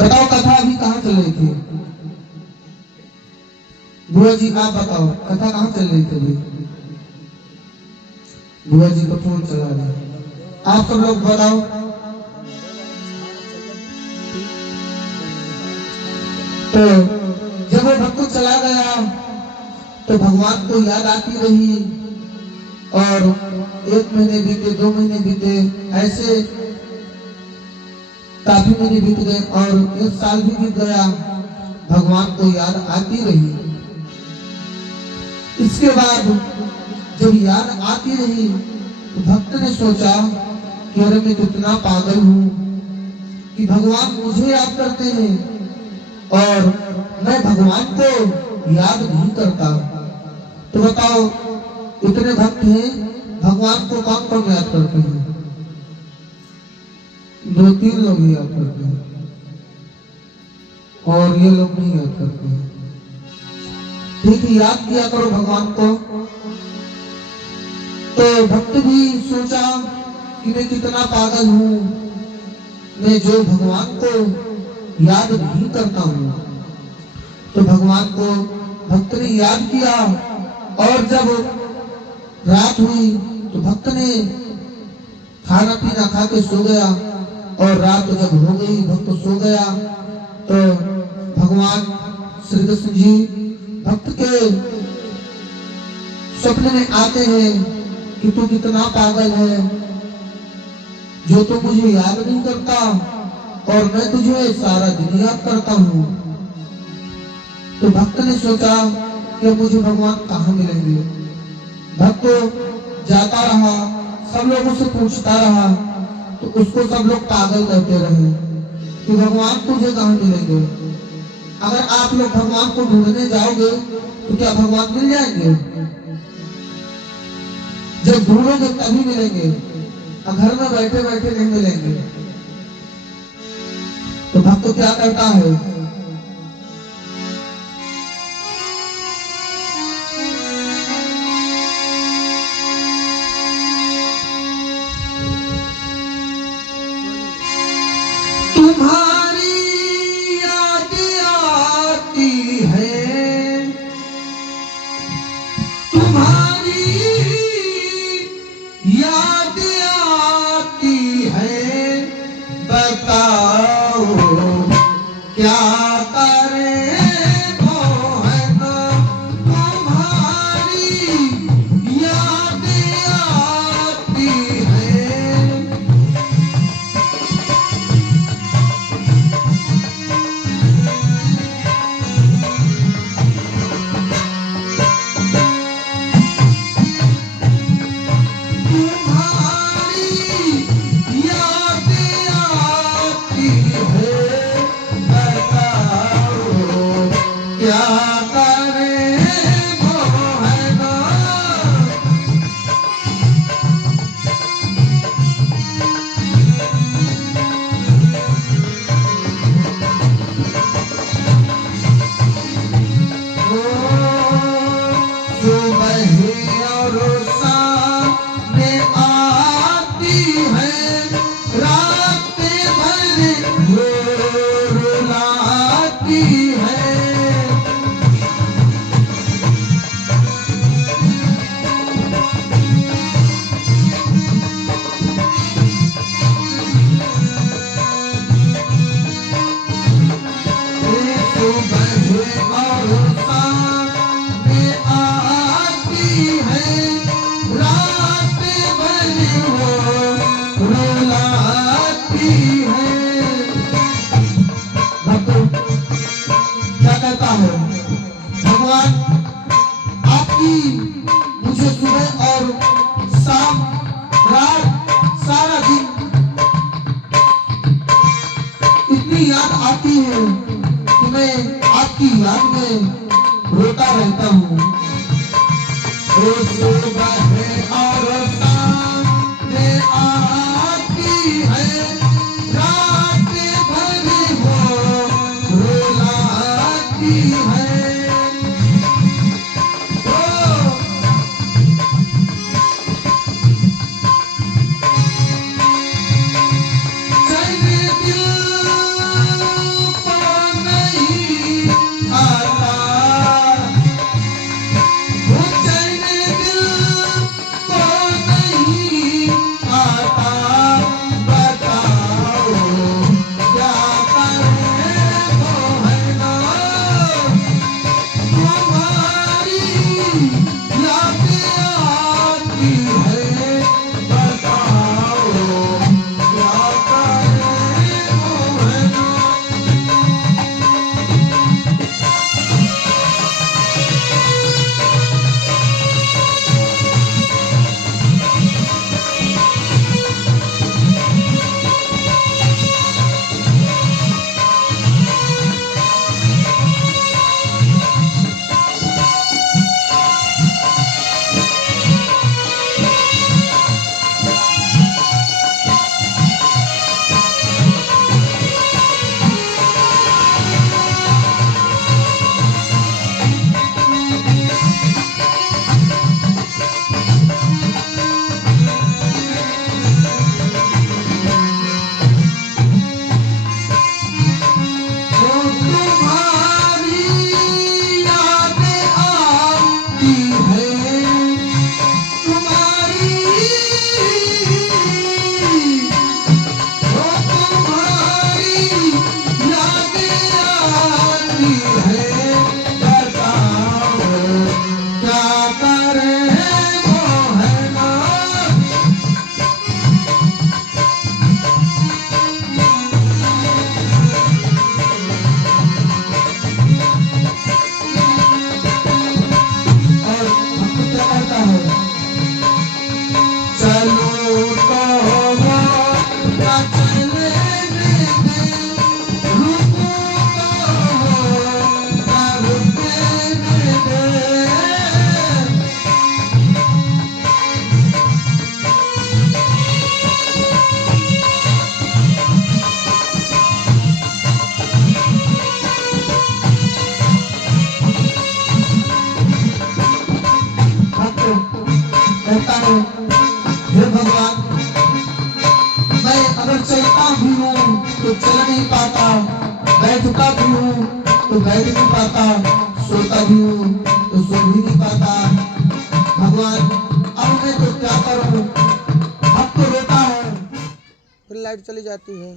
बताओ कथा अभी कहाँ चल रही थी? बुआ जी आप बताओ कथा कहाँ चल रही थी अभी? बुआ जी को फोन चला रहे। आप सब लोग बताओ। तो जब वो भक्त चला गया तो भगवान को याद आती रही और 1 महीने बीते, 2 महीने बीते, ऐसे काफी महीने बीत गए और 1 साल भी बीत गया। भगवान को याद आती रही। इसके बाद जब याद आती रही तो भक्त ने सोचा कि अरे मैं कितना पागल हूँ कि भगवान मुझे याद करते हैं और मैं भगवान को याद नहीं करता। तो बताओ इतने भक्त हैं, भगवान को कौन कौन याद करते हैं? 2-3 लोग ही याद करते हैं और ये लोग नहीं याद करते हैं। ठीक है, याद किया करो भगवान को। तो भक्त भी सोचा कि मैं कितना पागल हूँ, मैं जो भगवान को याद नहीं करता हूँ। तो भगवान को भक्त ने याद किया और जब रात हुई तो भक्त ने खाना पीना खा के सो गया और रात जब हो गई भक्त सो गया तो भगवान श्री कृष्ण जी भक्त के सपने में आते हैं कि तू कितना पागल है जो तू मुझे याद नहीं करता और मैं तुझे सारा दिन याद करता हूँ। तो भक्त ने सोचा कि मुझे भगवान कहाँ मिलेंगे। भक्त जाता रहा, सब लोगों से पूछता रहा तो उसको सब लोग पागल कहते रहे कि भगवान तुझे कहाँ मिलेंगे। अगर आप लोग भगवान को ढूंढने जाओगे तो क्या भगवान मिल जाएंगे? जब ढूंढोगे तभी मिलेंगे, घर में बैठे बैठे नहीं मिलेंगे। तो भक्त क्या करता है, तुम्हारी याद आती है, तुम्हारी याद आती है, बताओ क्या करें मोहन, तुम्हारी याद आती है। भगवान आपकी मुझे सुबह और शाम रात सारा दिन इतनी याद आती है कि मैं आपकी याद में रोता रहता हूँ। सुबह और शाम में आती है, रात भर वो रुलाती है। हे भगवान, मैं अगर चलता भी हूँ तो चल नहीं पाता, बैठता भी हूँ तो बैठ नहीं पाता, सोता भी हूँ तो सो भी नहीं पाता। भगवान अब मैं तो क्या करूँ, अब तो रोता है। फिर लाइट चली जाती है।